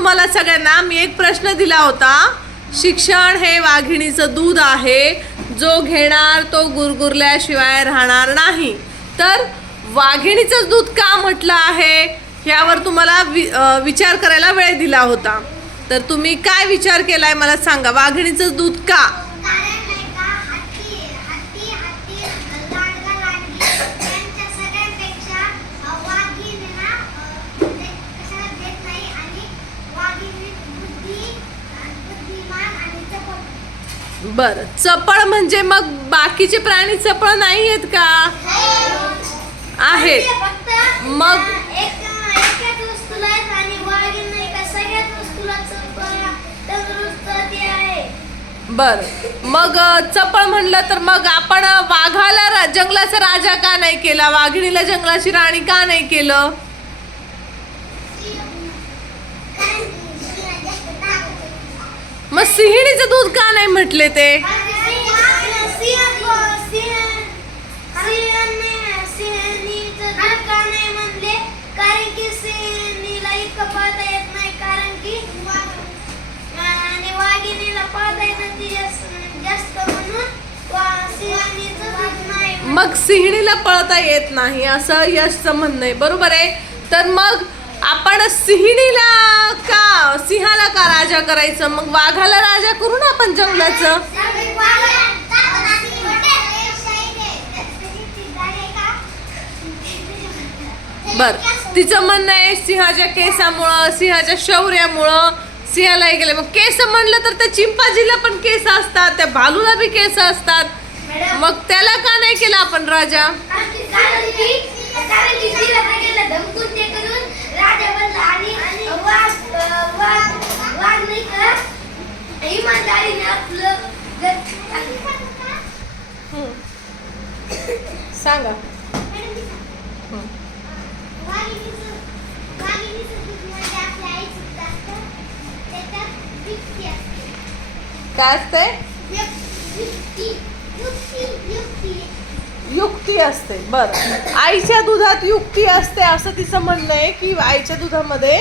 तुम्हाला सगळ्यांना मी एक प्रश्न दिला होता, शिक्षण हे वाघिणीचं दूध आहे, जो घेणार तो गुरगुरल्याशिवाय राहणार नाही. तर वाघिणीचं दूध का म्हटलं आहे यावर तुम्हाला विचार करायला वेळ दिला होता. तर तुम्ही काय विचार केलाय मला सांगा. वाघिणीचं दूध का? बर, चपळ म्हणजे मग बाकीचे प्राणी चपळ नाही आहेत का? आहेत. मग बर, मग चपळ म्हणलं तर मग आपण वाघाला जंगलाचा राजा का नाही केला, वाघिणीला जंगलाची राणी का नाही केलं? मग सिंहिणीचं दूध का नाही म्हटले ते? मग सिंहिणीला पळता येत नाही असं यशचं म्हणणं आहे, बरोबर आहे. तर मग आपण सिंहिणीला का, सिंहाला का राजा करायचं? मग वाघाला राजा करू ना आपण जंगलाचं. बर, तिचं म्हणणं आहे सिंहाच्या केसामुळं, सिंहाच्या शौर्यामुळं सिंहाला हे केलं. मग केस म्हणलं तर त्या चिंपांझीला पण केस असतात, त्या भालूला बी केस असतात, मग त्याला का नाही केला आपण राजा? सांगा. काय असते? युक्ती असते. बरं, आईच्या दुधात युक्ती असते असं तिचं म्हणणं आहे की आईच्या दुधामध्ये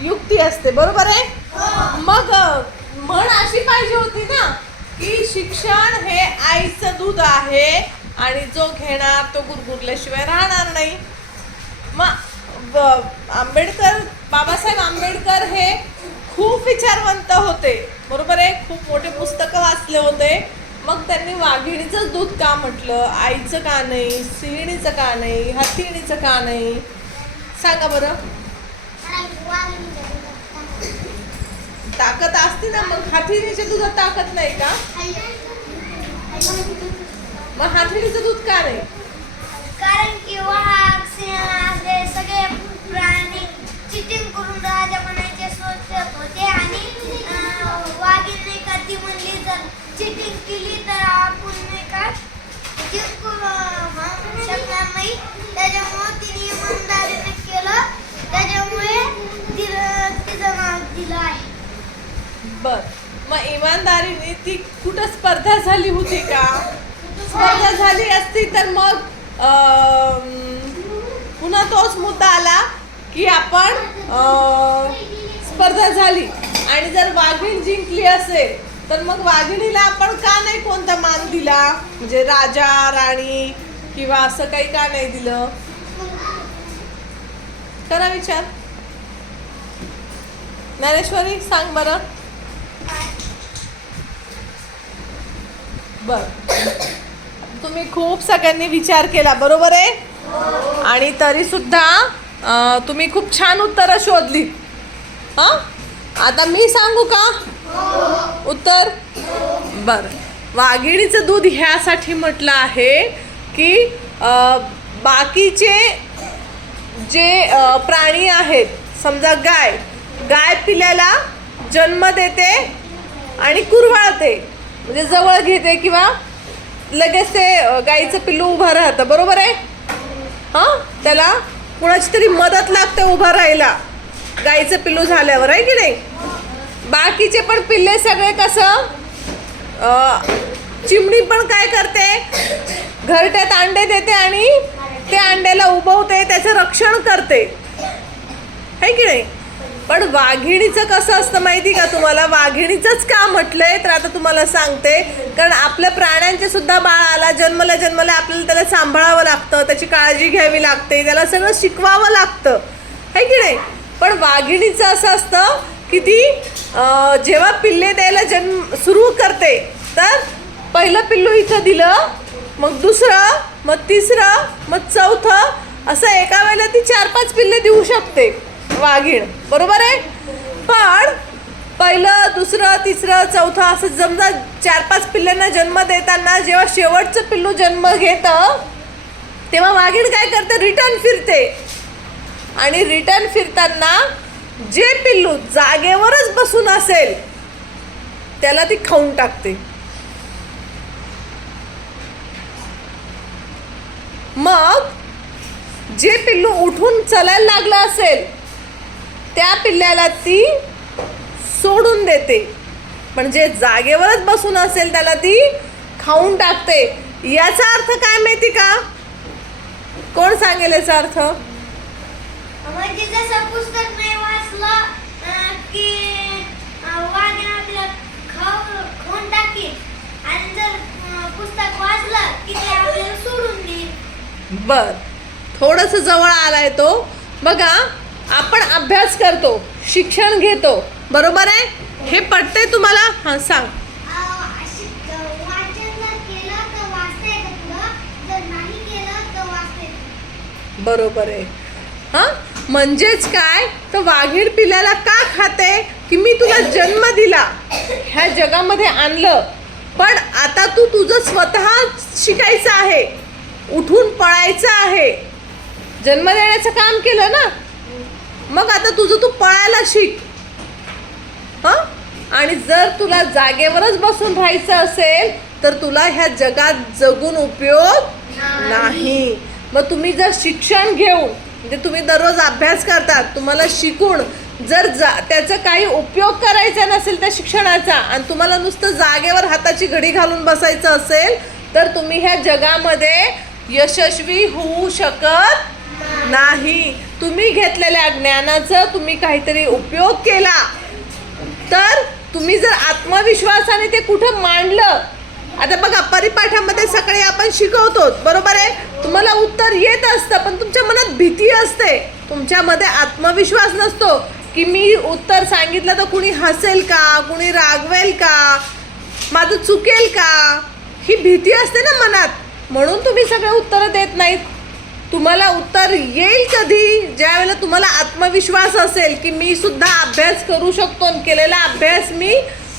युक्ती असते, बरोबर आहे. मग म्हण अशी पाहिजे होती ना की शिक्षण हे आईचं दूध आहे आणि जो घेणार तो गुरगुरल्याशिवाय राहणार नाही. मग आंबेडकर, बाबासाहेब आंबेडकर हे खूप विचारवंत होते, बरोबर आहे. खूप मोठे पुस्तकं वाचले होते. मग त्यांनी वाघिणीचं दूध का म्हटलं, आईचं का नाही, सिंहिणीचं का नाही, हत्तीणीचं का नाही? सांगा बरं. ताकद असते ना, मग हत्तीणीच्या दुधात ताकद नाही का? मग हत्तीणीचं दूध का नाही? कारण की वाघ, सिंह सगळे प्राणी चिटिंग करून राजा बनायचे सोचत होते आणि वाघिणी कधी म्हणली जर चिटिंग केली तर आपण नाही का जिंकू शकणार नाही. त्याच्यामुळे तिने इमानदारीने केलं, त्याच्यामुळे तिचं नाव दिलं आहे. बर, मग इमानदारीने ती कुठं स्पर्धा झाली होती का? स्पर्धा झाली असती तर मग पुन्हा तोच मुद्दा आला की आपण स्पर्धा झाली आणि जर वाघीण जिंकली असेल तर मग वाघिणीला आपण का नाही कोणता मान दिला, म्हणजे राजा, राणी किंवा असं काही का नाही दिलं? करा विचार. ज्ञानेश्वरी सांग बरं. बर, तुम्ही खूप सगळ्यांनी विचार केला, बरोबर आहे. आणि तरी सुद्धा तुम्ही खूप छान उत्तरं शोधली. हां, आता मी सांगू का उत्तर? बर, वाघिणीचं दूध ह्यासाठी म्हटलं आहे की बाकीचे जे प्राणी आहेत, समजा गाय पिल्याला जन्म देते आणि कुरवाळते, म्हणजे जवळ घेते किंवा लगेच ते गाईचं पिल्लू उभं राहतं, बरोबर आहे. हां, त्याला कुणाची तरी मदत लागते उभं राहायला गाईचं पिल्लू झाल्यावर, आहे की नाही. बाकीचे पण पिल्ले सगळे कसं, चिमणी पण काय करते, घरट्यात अंडे देते आणि ते अंड्याला उभवते, त्याचं रक्षण करते, है की नाही. पण वाघिणीचं कसं असतं माहिती का तुम्हाला? वाघिणीचंच का म्हटलंय तर आता तुम्हाला सांगते. कारण आपल्या प्राण्यांचे सुद्धा बाळाला जन्मल्या आपल्याला त्याला सांभाळावं लागतं, त्याची काळजी घ्यावी लागते, त्याला सगळं शिकवावं लागतं, है की नाही? पण वाघिणीचं असं असतं की ती जेव्हा पिल्ले द्यायला जन्म सुरू करते तर पहिलं पिल्लू इथं दिलं, मग दुसरं, मग तिसरं, मग चौथं, असं एका वेळेला ती 4-5 पिल्ले देऊ शकते वाघीण, बरोबर आहे? पण पहिलं, दुसरं, तिसरं, चौथं असं समजा 4-5 पिल्लांना जन्म देताना जेव्हा शेवटचं पिल्लू जन्म घेतं तेव्हा वाघीण काय करते? रिटर्न फिरते. आणि रिटर्न फिरताना जे पिल्लू जागेवरच बसून असेल त्याला ती खाऊन टाकते. मग जे पिल्लू उठून चालायला लागलं असेल त्या पिल्ल्याला ती सोडून देते, पण जे जागेवरच बसून असेल त्याला ती खाऊन टाकते. याचा अर्थ काय माहिती का? कोण सांगेल याचा अर्थ? म्हणजे जसं पुस्तक नाही वाचलं की वाघीण आपल्याला खाऊन टाकील, आणि जर पुस्तक वाचलं की ते आपल्याला सोडून देईल. बर, थोडंसं जवळ आलाय तो. बघा, आपण अभ्यास करतो, शिक्षण घेतो, बरोबर आहे? हे पटतंय तुम्हाला? हां, सांग. बरोबर आहे. हां, म्हणजेच काय तर वाघीण पिल्ल्याला का खाते की मी तुला जन्म दिला, ह्या जगामध्ये आणलं, पण आता तू तुझं स्वतः शिकायचं आहे, उठून पळायचं आहे. जन्म देण्याचं काम केलं ना, मग आता तुझं तू पळायला शिक. हां, आणि जर तुला जागेवरच बसून राहायचं असेल तर तुला ह्या जगात जगून उपयोग नाही. मग तुम्ही जर शिक्षण घेऊन, म्हणजे तुम्ही दररोज अभ्यास करतात, तुम्हाला शिकून जर त्याचा काही उपयोग करायचा नसेल त्या शिक्षणाचा, आणि तुम्हाला नुसतं जागेवर हाताची घडी घालून बसायचं असेल तर तुम्ही ह्या जगामध्ये यशस्वी होऊ शकत नाही. तुम्ही घेतलेल्या ज्ञानाचा तुम्ही काहीतरी उपयोग केला तर तुम्ही जर आत्मविश्वासाने ते कुठं मांडलं. आता बघा, परिपाठामध्ये सकाळी आपण शिकवतो, बरोबर आहे? तुम्हाला उत्तर येत असतं, पण तुमच्या मनात भीती असते, तुमच्यामध्ये आत्मविश्वास नसतो की मी उत्तर सांगितलं तर कुणी हसेल का, कुणी रागवेल का, माझं चुकेल का, ही भीती असते ना मनात. म्हणून तुम्ही सगळे उत्तरं देत नाहीत. तुम्हाला उत्तर येईल कधी? ज्या वेळेला तुम्हाला आत्मविश्वास असेल की मी सुद्धा अभ्यास करू शकतो आणि केलेला अभ्यास मी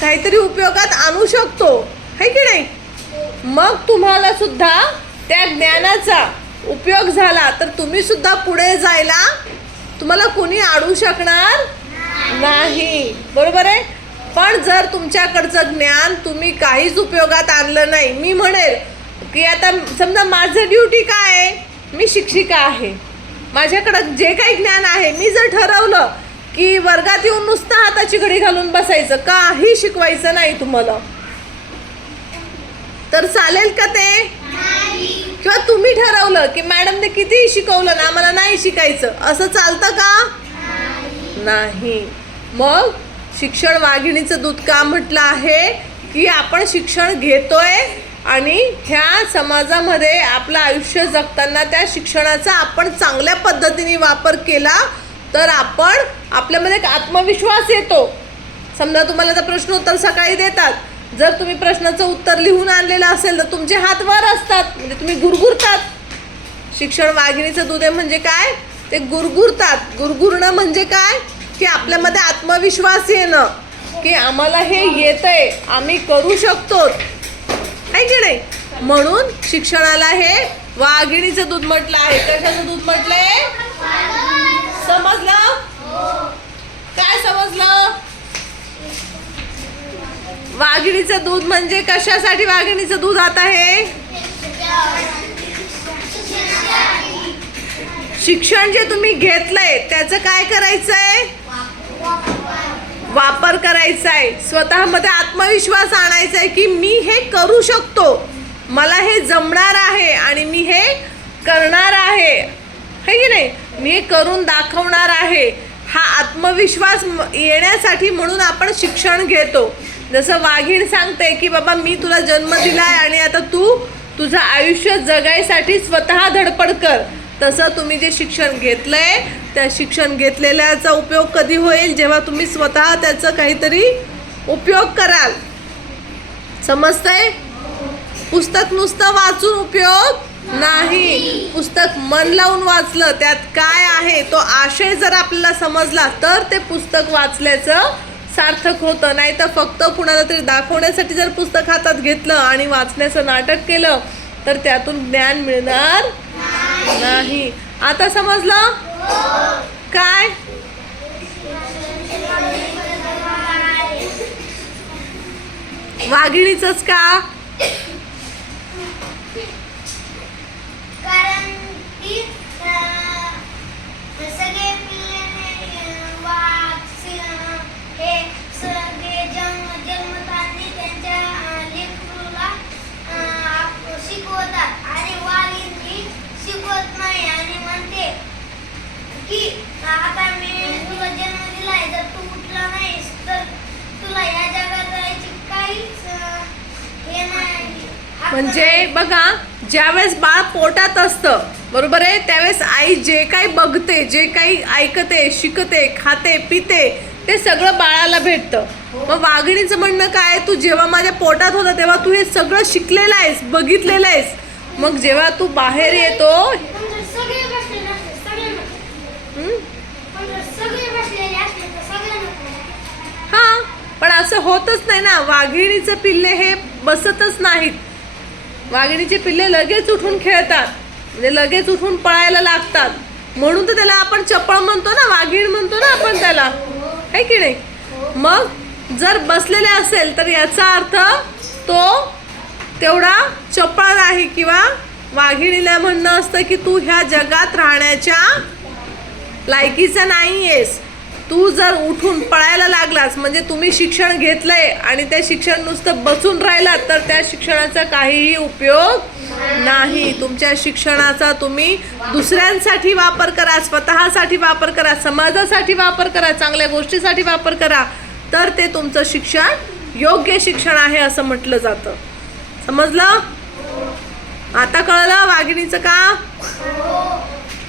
काहीतरी उपयोगात आणू शकतो, है की नाही? मग तुम्हाला सुद्धा त्या ज्ञानाचा उपयोग झाला तर तुम्ही सुद्धा पुढे जायला तुम्हाला कोणी अडवू शकणार नाही, बरोबर आहे? पण जर तुमच्याकडचं ज्ञान तुम्ही काहीच उपयोगात आणलं नाही, मी म्हणेल की आता समजा माझं ड्युटी काय आहे, मी शिक्षिका आहे, माझ्याकडं जे काही ज्ञान आहे, मी जर ठरवलं की वर्गात येऊन नुसतं हाताची घडी घालून बसायचं, काही शिकवायचं नाही तुम्हाला, तर चालेल का ते? किंवा तुम्ही ठरवलं की मॅडमने कितीही शिकवलं ना आम्हाला नाही शिकायचं, असं चालतं का? नाही. मग शिक्षण वाघिणीचं दूध का म्हटलं आहे की आपण शिक्षण घेतोय आणि ह्या समाजामध्ये आपलं आयुष्य जगताना त्या शिक्षणाचा आपण चांगल्या पद्धतीने वापर केला तर आपण आपल्यामध्ये एक आत्मविश्वास येतो. समजा तुम्हाला आता प्रश्नोत्तर सकाळी देतात, जर तुम्ही प्रश्नाचं उत्तर लिहून आणलेलं असेल तर तुमचे हात वर असतात, म्हणजे तुम्ही गुरगुरतात. शिक्षण वाघिणीचं दूध आहे म्हणजे काय? ते गुरगुरतात. गुरगुरणं म्हणजे काय की आपल्यामध्ये आत्मविश्वास येणं की आम्हाला हे येतंय, आम्ही करू शकतो, आहे की नाही? म्हणून शिक्षणाला हे वाघिणीचं दूध म्हटलं आहे. कशाचं दूध म्हटलंय? समजलं? काय समजलं? वाघिणीचं दूध म्हणजे कशासाठी वाघिणीचं दूध आता हे? शिक्षण जे तुम्ही घेतलंय त्याचं काय करायचंय? वापर करायचा आहे. स्वतःमध्ये आत्मविश्वास आणायचा आहे की मी हे करू शकतो, मला हे जमणार आहे आणि मी हे करणार आहे, है की नाही? मी हे करून दाखवणार आहे. हा आत्मविश्वास येण्यासाठी म्हणून आपण शिक्षण घेतो. जसं वाघीण सांगते की बाबा मी तुला जन्म दिलाय आणि आता तू तुझं आयुष्य जगायसाठी स्वतः धडपड कर. तसं तुम्ही जे शिक्षण घेतलंय त्या शिक्षण घेतलेल्याचा उपयोग कधी होईल, जेव्हा तुम्ही स्वतः त्याचा काहीतरी उपयोग कराल. समजतंय? पुस्तक नुसतं वाचून उपयोग नाही. पुस्तक मन लावून वाचलं, त्यात काय आहे तो आशय जर आपल्याला समजला तर ते पुस्तक वाचल्याचं सार्थक होतं. नाही तर फक्त कुणाला तरी दाखवण्यासाठी जर पुस्तक हातात घेतलं आणि वाचण्याचं नाटक केलं तर त्यातून ज्ञान मिळणार नाही. आता समजलं काय? वाघिणीचंच का? कारण ती सगळे पिल्ले वाघ हे सगळे जन्मतानी त्यांच्या लेकरूला शिकवतात आणि वाघिणी शिकवत नाही आणि म्हणते की आता मी तुला जन्म दिलाय, जर तू उठला नाहीस तर तुला या जगात राहायची काहीच हे नाही. म्हणजे बघा, ज्यावेळेस बाळ पोटात असतं बरोबर आहे, त्यावेळेस आई जे काही बघते, जे काही ऐकते, शिकते, खाते, पिते ते सगळं बाळाला भेटतं. मग वाघिणीचं म्हणणं काय, तू जेव्हा माझ्या पोटात होता तेव्हा तू हे सगळं शिकलेलं आहेस, बघितलेलं आहेस. मग जेव्हा तू बाहेर येतो सगळे बसलेले असते, सगळे बसलेले असते तर सगळे हा, पण असं होतच नाही ना. वाघिणीचे पिल्ले हे बसतच नाहीत. वाघिणीचे पिल्ले लगेच उठून खेळतात, म्हणजे लगेच उठून पळायला लागतात. म्हणून तर त्याला आपण चपळ म्हणतो ना, वाघीण म्हणतो ना आपण त्याला, आहे की नाही? मग जर बसलेले असेल तर याचा अर्थ तो तेवढा चपळ नाही, किंवा वाघिणीला म्हणणं असतं की तू ह्या जगात राहण्याच्या लायकीचा नाही आहेस. तू जर उठून पळायला लागलास म्हणजे तुम्ही शिक्षण घेतलंय आणि त्या शिक्षण नुसतं बसून राहिलात तर त्या शिक्षणाचा काहीही उपयोग नाही. तुमच्या शिक्षणाचा तुम्ही दुसऱ्यांसाठी वापर करा, स्वतःसाठी वापर करा, समाजासाठी वापर करा, चांगल्या गोष्टीसाठी वापर करा, तर ते तुमचं शिक्षण योग्य शिक्षण आहे असं म्हटलं जातं. समजलं? आता कळलं वाघिणीचं का?